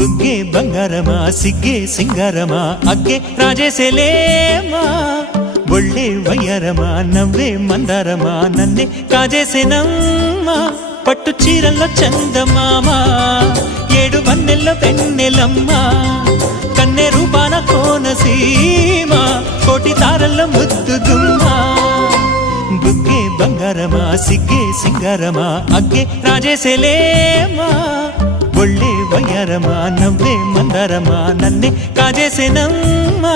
బుగ్గే బంగారమా సిగ్గే సింగారమా అగ్గే రాజేసేలేమా ఒళ్ళే వయ్యారమా నవ్వే మందారమా నన్నే కాజేసేనమ్మా పట్టు చీరల్లో చందమామా ఏడు వన్నెల్లో వెన్నెలమ్మా కన్నె రూపాన కోనసీమ కోటి తారల్లో ముద్దుగుమ్మా బుగ్గే బంగారమా సిగ్గే సింగారమా అగ్గే రాజేసేలేమా ఒళ్ళే వయ్యారమా నవ్వే మందారమా నన్నే కాజేసేనమ్మా